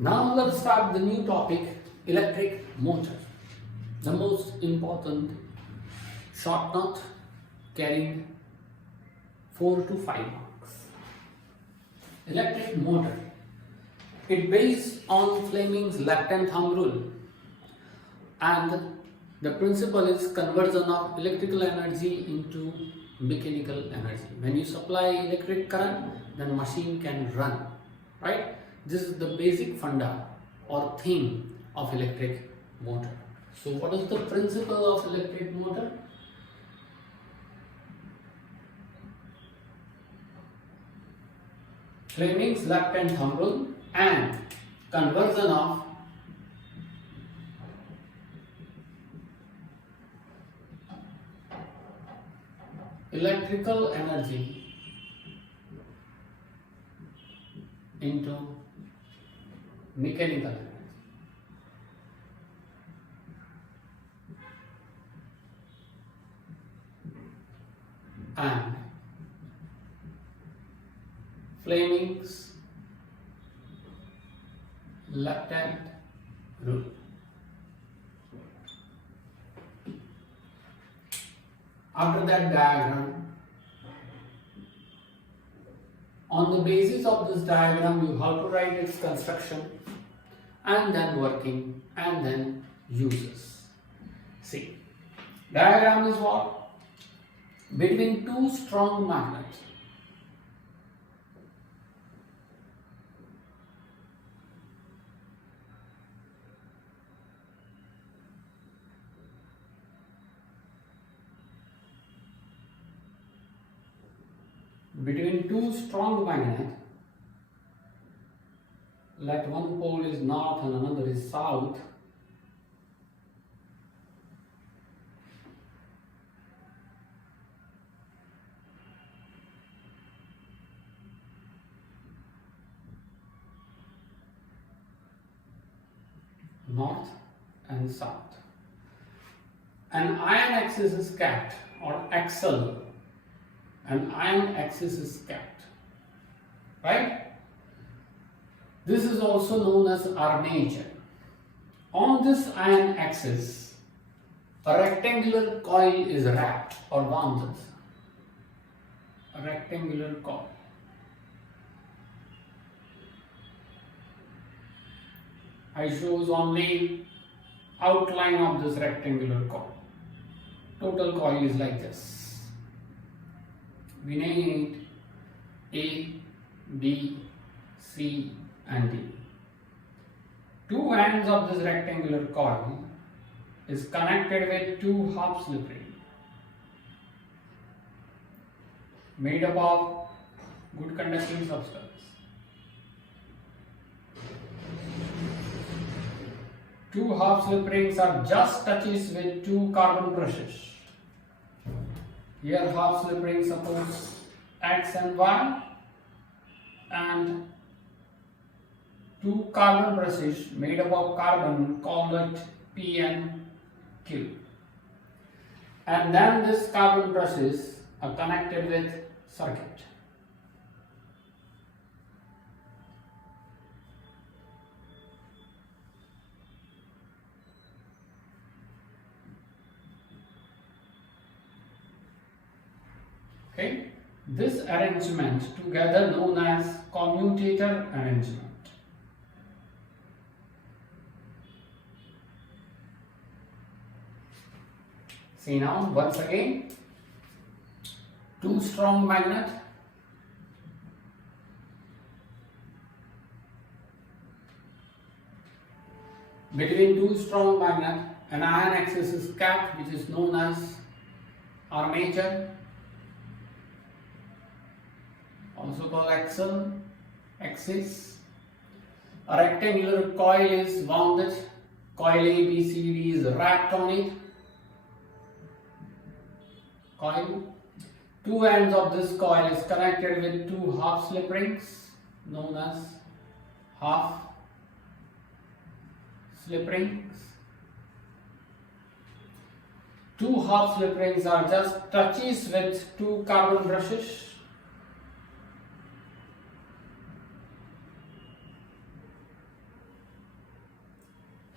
Now let's start the new topic, electric motor. The most important short note carrying 4 to 5 marks. Electric motor. It based on Fleming's left and thumb rule, and the principle is conversion of electrical energy into mechanical energy. When you supply electric current, then machine can run, right? This is the basic funda or theme of electric motor. So what is the principle of electric motor? Fleming's left and thumb rule and conversion of electrical energy into mechanical energy. And Fleming's left hand rule. After that diagram, on the basis of this diagram, you have to write its construction and then working and then uses. See, diagram is what? Between two strong magnets. Between two strong magnets, let one pole is north and another is south, north and south. An iron axis is kept, or axle. An iron axis is kept, right? This is also known as armature. On this iron axis, a rectangular coil is wrapped or wound. A rectangular coil. I shows only outline of this rectangular coil. Total coil is like this. We name it A, B, C and D. Two ends of this rectangular coil is connected with two half slip rings made up of good conducting substance. Two half slip rings are just touches with two carbon brushes. Here half slip rings suppose X and Y, and two carbon brushes made up of carbon called it P and Q. And then these carbon brushes are connected with circuit. Okay. This arrangement together known as commutator arrangement. See now once again, two strong magnet, between two strong magnet, an iron axis is kept, which is known as armature, also called axis. A rectangular coil is wound. Coil A, B, C, D is wrapped on it. Coil. Two ends of this coil is connected with two half slip rings known as half slip rings. Two half slip rings are just touches with two carbon brushes.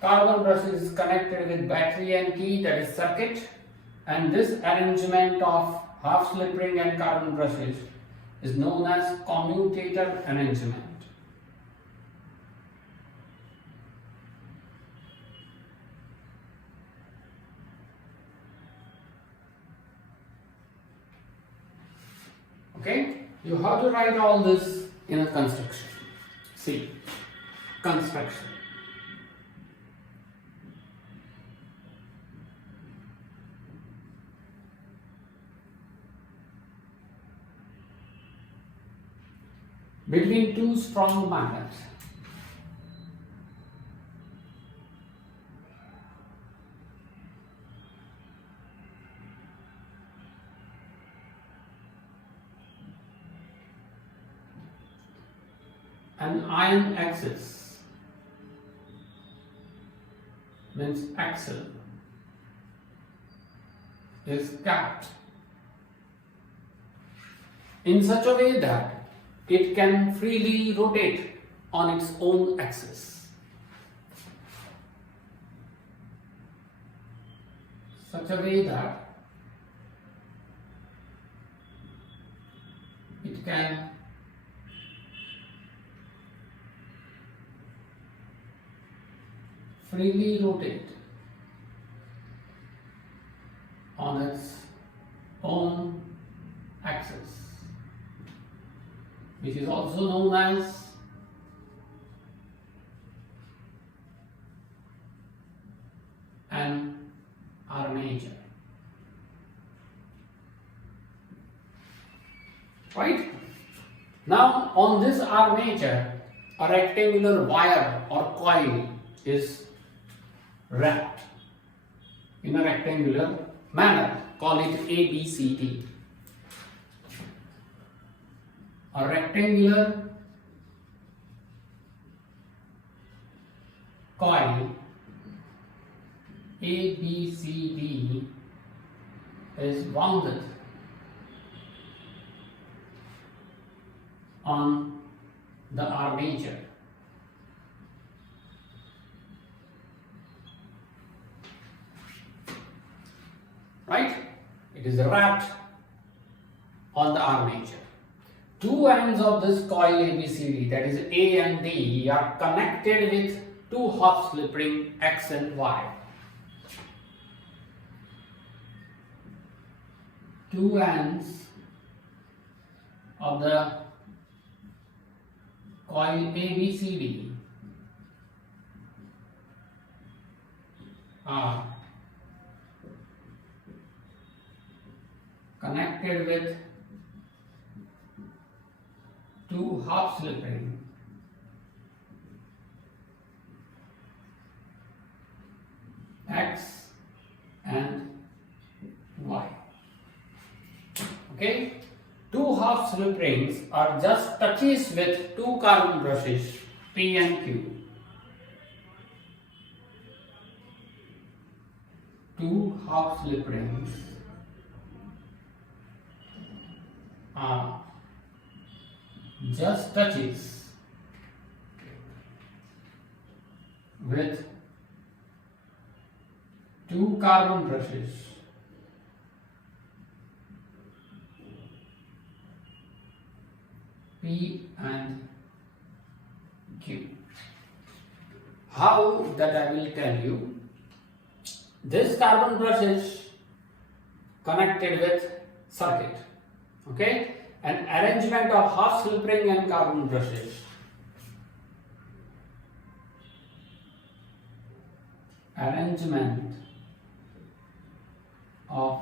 carbon brush is connected with battery and key, that is circuit, and this arrangement of half slip ring and carbon brushes is known as commutator arrangement. Okay, you have to write all this in a construction. See, construction. Between two strong magnets. An iron axis means axle is capped in such a way that it can freely rotate on its own axis. Such a way that it can freely rotate on its own axis, which is also known as an armature. Right? Now, on this armature, a rectangular wire or coil is wrapped in a rectangular manner. Call it ABCD. A rectangular coil ABCD is wound on the armature. Right? It is wrapped on the armature. Two ends of this coil ABCD, that is A and D, are connected with two half slip ring X and Y. Two ends of the coil ABCD are connected with two half slip ring X and Y. Okay, two half slip rings are just touches with two carbon brushes P and Q. Two half slip rings are just touches with two carbon brushes P and Q. How, that I will tell you. This carbon brush is connected with circuit. Okay, an arrangement of half slip ring and carbon brushes. Arrangement of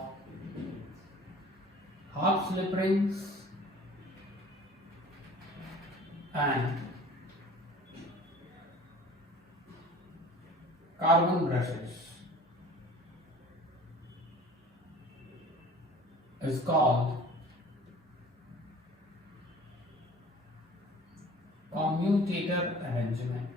half slip rings and carbon brushes is called commutator arrangement.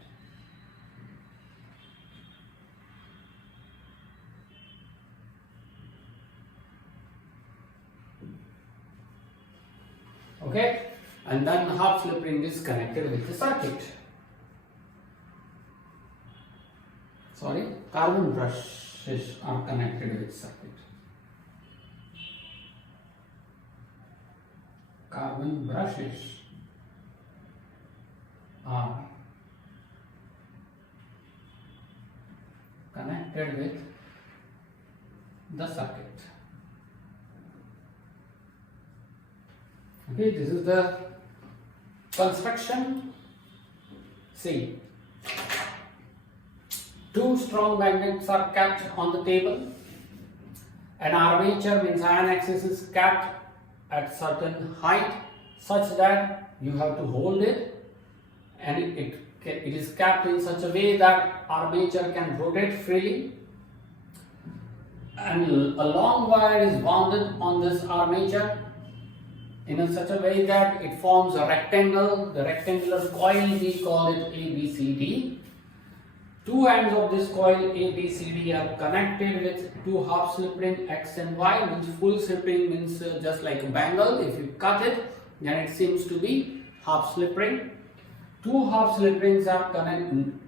Okay, and then half slip ring is connected with the circuit. carbon brushes are connected with circuit. Carbon brushes are connected with the circuit. Okay, this is the construction. See, two strong magnets are kept on the table. An armature means iron axis is kept at certain height such that you have to hold it, and it is kept in such a way that armature can rotate freely, and a long wire is wounded on this armature in such a way that it forms a rectangle. The rectangular coil, we call it ABCD. Two ends of this coil ABCD are connected with two half slip ring X and Y, which full slip ring means just like a bangle. If you cut it, then it seems to be half slip ring. Two half slip rings are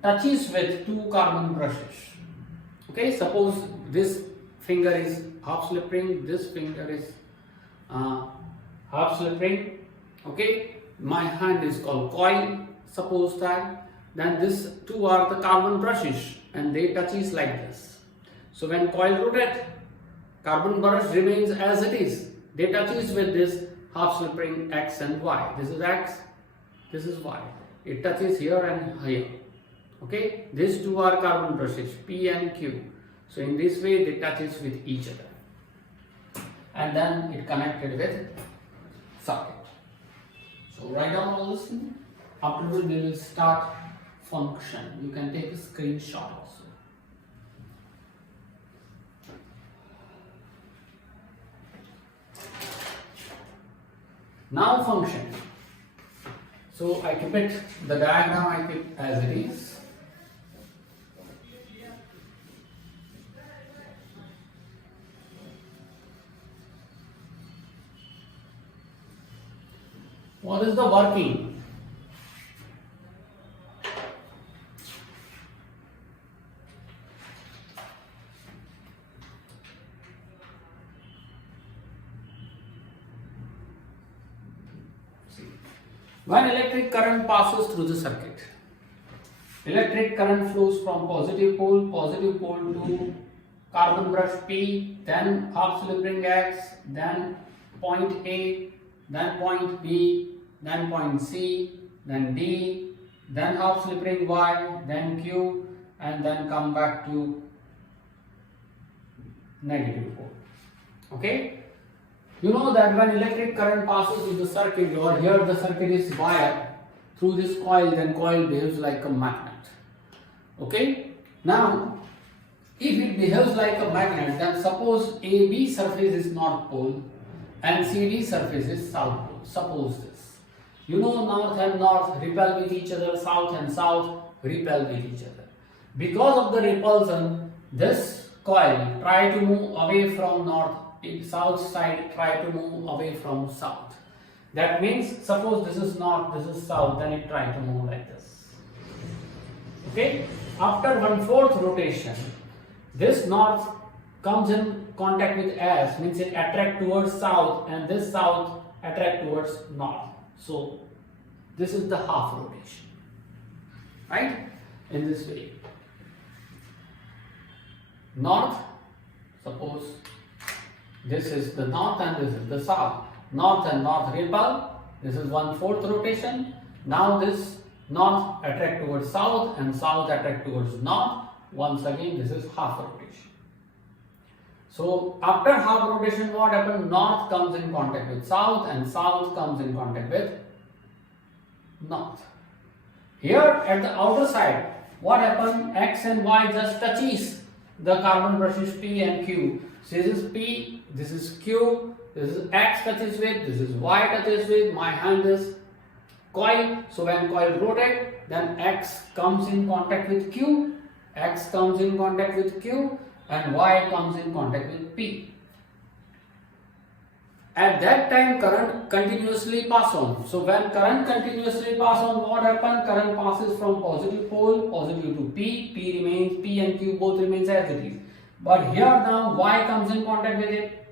touches with two carbon brushes. Okay, suppose this finger is half slip ring, this finger is half slip ring. Okay, my hand is called coil. Suppose that. Then these two are the carbon brushes and they touches like this. So when coil rotates, carbon brush remains as it is. They touches with this half slip ring X and Y. This is X, this is Y. It touches here and here. Okay, these two are carbon brushes P and Q. So in this way they touches with each other, and then it connected with circuit. So write down all this thing. Afterwards we will start function. You can take a screenshot also. Now function. So I keep it, the diagram I keep as it is. What is the working? When electric current passes through the circuit, electric current flows from positive pole to carbon brush P, then half slip ring X, then point A, then point B, then point C, then D, then half slip ring Y, then Q, and then come back to negative pole. Okay? You know that when electric current passes through the circuit, or here the circuit is wired through this coil, then coil behaves like a magnet. Okay? Now, if it behaves like a magnet, then suppose AB surface is north pole and CD surface is south pole. Suppose this. You know north and north repel with each other, south and south repel with each other. Because of the repulsion, this coil try to move away from north. South side try to move away from south. That means suppose this is north, this is south, then it try to move like this. Okay? After 1/4 rotation, this north comes in contact with S, means it attract towards south, and this south attract towards north. So this is the half rotation. Right? In this way. North, suppose this is the north and this is the south. North and north repel. This is 1/4 rotation. Now this north attract towards south and south attract towards north. Once again, this is half rotation. So after half rotation, what happens? North comes in contact with south and south comes in contact with north. Here at the outer side, what happens? X and Y just touches the carbon brushes P and Q. So this is P, this is Q, this is X touches with, this is Y touches with, my hand is coil. So when coil rotates, then X comes in contact with Q, X comes in contact with Q, and Y comes in contact with P. At that time current continuously pass on. So when current continuously pass on, what happens? Current passes from positive pole, positive to P, P remains, P and Q both remains as it is. But here now Y comes in contact with it.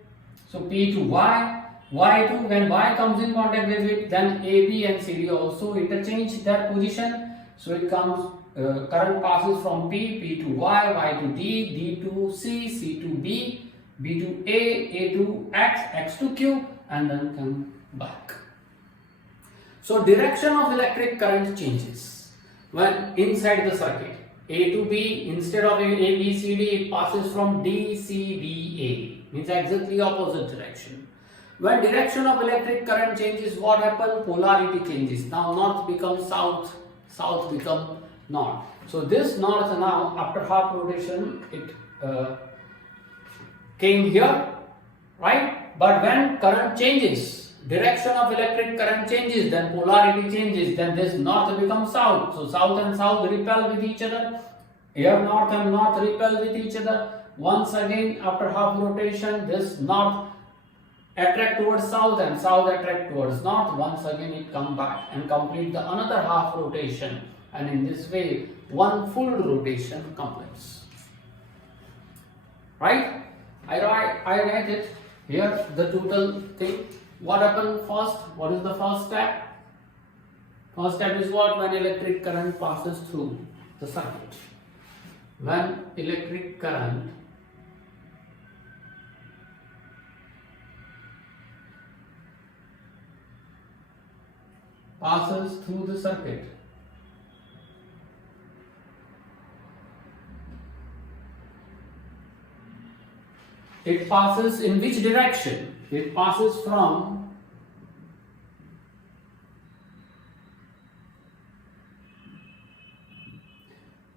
So P to Y, Y to, when Y comes in contact with it, then AB and CD also interchange their position. So it comes, current passes from P, P to Y, Y to D, D to C, C to B, B to A to X, X to Q, and then come back. So direction of electric current changes when inside the circuit. A to B, instead of A, B, C, D, it passes from D, C, B, A. Means exactly opposite direction. When direction of electric current changes, what happens? Polarity changes. Now north becomes south, south becomes north. So this north now, after half rotation, it came here, right? But when current changes, direction of electric current changes, then polarity changes, then this north becomes south. So south and south repel with each other. Here north and north repel with each other. Once again, after half rotation, this north attract towards south and south attract towards north. Once again it come back and complete the another half rotation, and in this way one full rotation completes. Right? I write it here, the total thing. What happened first? What is the first step? First step is what? When electric current passes through the circuit. When electric current passes through the circuit, it passes in which direction? It passes from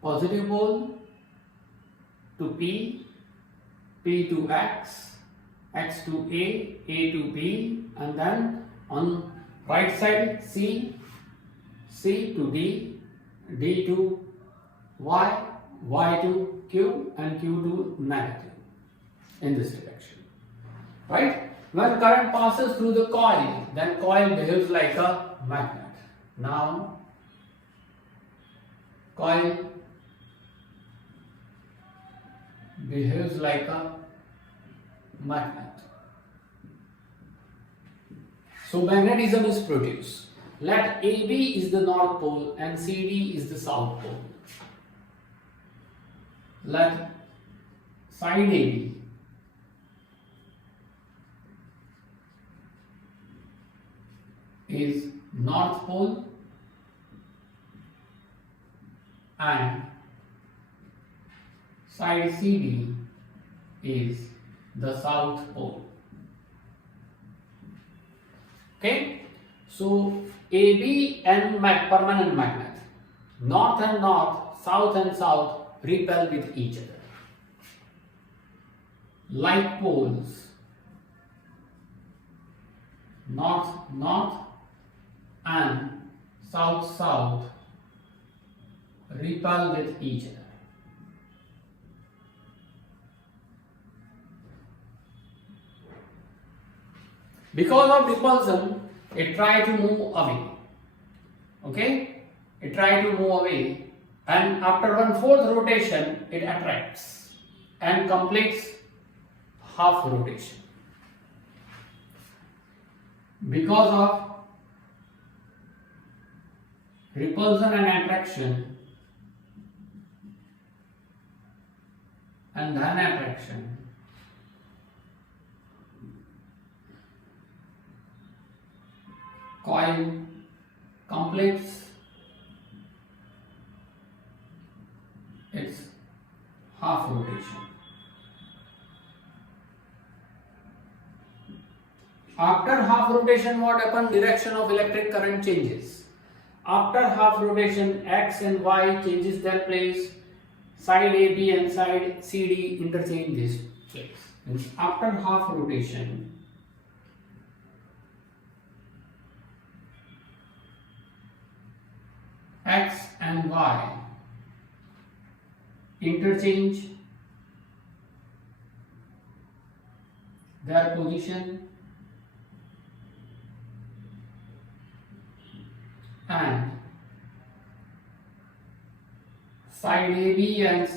positive pole to P, P to X, X to A to B, and then on right side C, C to D, D to Y, Y to Q, and Q to negative in this direction. Right? When current passes through the coil, then coil behaves like a magnet. Now, coil behaves like a magnet. So magnetism is produced. Let AB is the north pole and CD is the south pole. Let side AB is north pole and side CD is the south pole. Okay, so AB and permanent magnet, north and north, south and south repel with each other. Like poles, north north and south south repel with each other. Because of repulsion, it tries to move away. Okay? It tries to move away, and after 1/4 rotation, it attracts and completes half rotation. Because of repulsion and attraction, and then attraction, coil completes its half rotation. After half rotation, what happens? Direction of electric current changes. After half rotation, X and Y changes their place. Side AB and side CD interchange this place. Means after half rotation, X and Y interchange their position and side AB and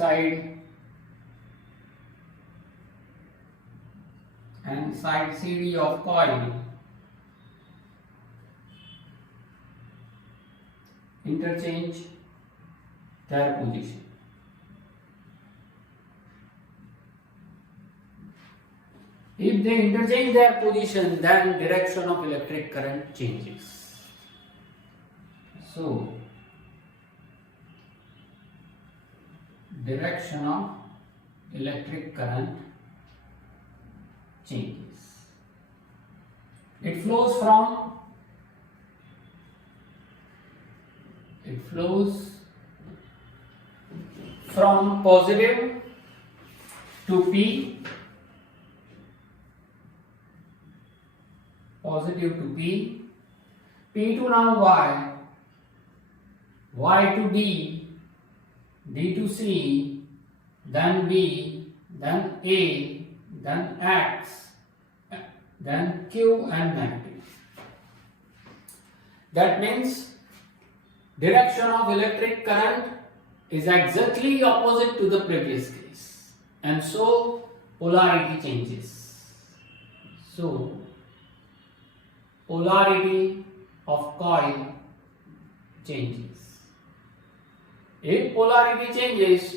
side CD of coil interchange their position. If they interchange their position, then direction of electric current changes. So, direction of electric current changes. It flows from positive to P, positive to P, P to now Y to D, D to C, then B, then A, then X, then Q and negative. That means direction of electric current is exactly opposite to the previous case, and so polarity changes. So polarity of coil changes. If polarity changes,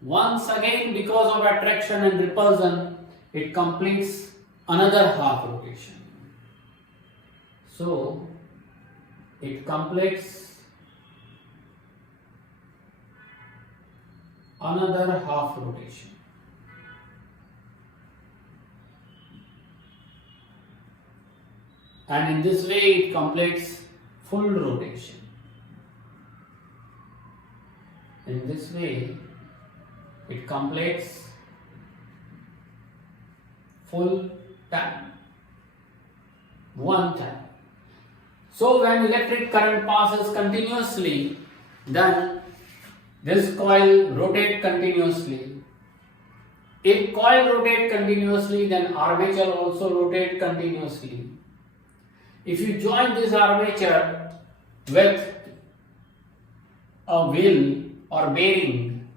once again because of attraction and repulsion, it completes another half rotation. So it completes another half rotation. And in this way it completes full rotation. In this way it completes full time, one time. So when electric current passes continuously, then this coil rotates continuously. If coil rotates continuously, then armature also rotates continuously. If you join this armature with a wheel or bearing,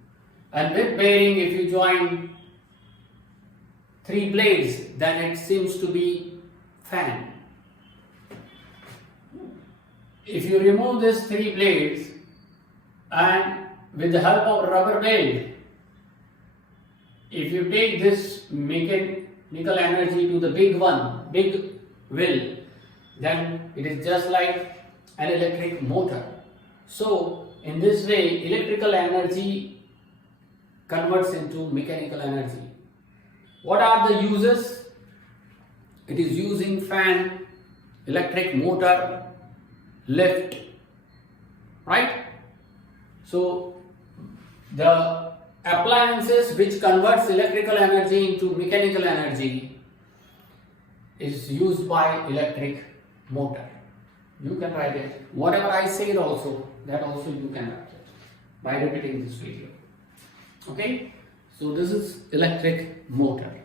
and with bearing if you join 3 blades, then it seems to be fan. If you remove these 3 blades and with the help of rubber belt, if you take this mechanical energy to the big wheel, then it is just like an electric motor. So in this way electrical energy converts into mechanical energy. What are the uses? It is using fan, electric motor, lift, right? So the appliances which converts electrical energy into mechanical energy is used by electric motor. You can write it. Whatever I said also, that also you can write it by repeating this video. Okay? So this is electric motor.